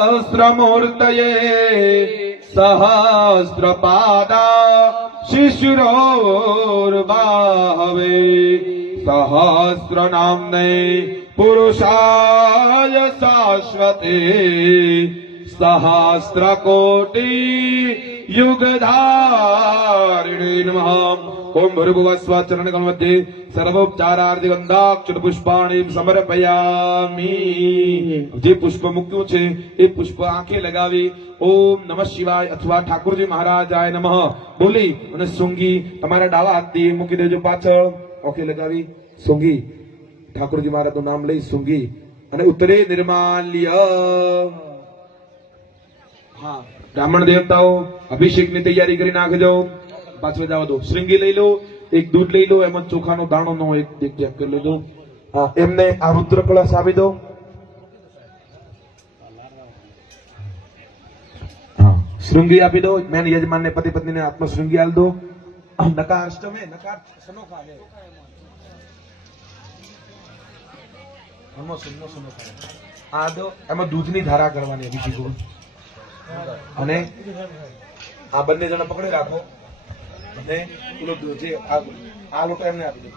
सहस्रमूर्तये सहस्रपादा शिशिरोर्बाहवे सहस्रनाम्ने पुरुषाय शाश्वते सहस्रकोटि युगधारिणे नमः। ओम भूर्भुवस्व चरणकमल मध्ये सर्वोपचारार्थ गंधाक्षर पुष्पाणि समर्पयामि। जे पुष्प મૂક્યું છે એ પુષ્પ આંખે લગાવી ઓમ નમઃ શિવાય અથવા ઠાકોરજી મહારાજાય નમઃ બોલી અને સૂંઘી તમારા ડાવા હાથથી મૂકી દેજો પાછળ આંખે લગાવી સૂંઘી ઠાકોરજી મહારાજનું નામ લઈ સૂંઘી અને ઉત્તરે નિર્માલ્ય। હા, બ્રાહ્મણ દેવતાઓ અભિષેકની તૈયારી કરી નાખજો। પાછળ જવા દો, શ્રીંગી લઈ લો, એક દૂધ લઈ લો, એમાં ચોખાનો દાણોનો એક ચેક કરી લેજો। હા, એમને આ રુદ્ર કળશ આપી દો। હા, શ્રીંગી આપી દો। મેન યજમાન ને પતિ પત્ની ને આત્મ શ્રીંગી આલ દો। નકાર અષ્ટમે નકાર સનો ખાવે સનો ખાવે આ દો। એમાં દૂધની ધારા કરવાની અભિષેકો અને આ બંને જણા પકડી રાખો અને પેલો જે આ લોટો એમને આપી દો।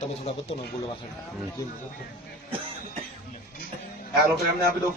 તમે થોડા બતો ને બોલવા આ લોટો એમને આપી દો।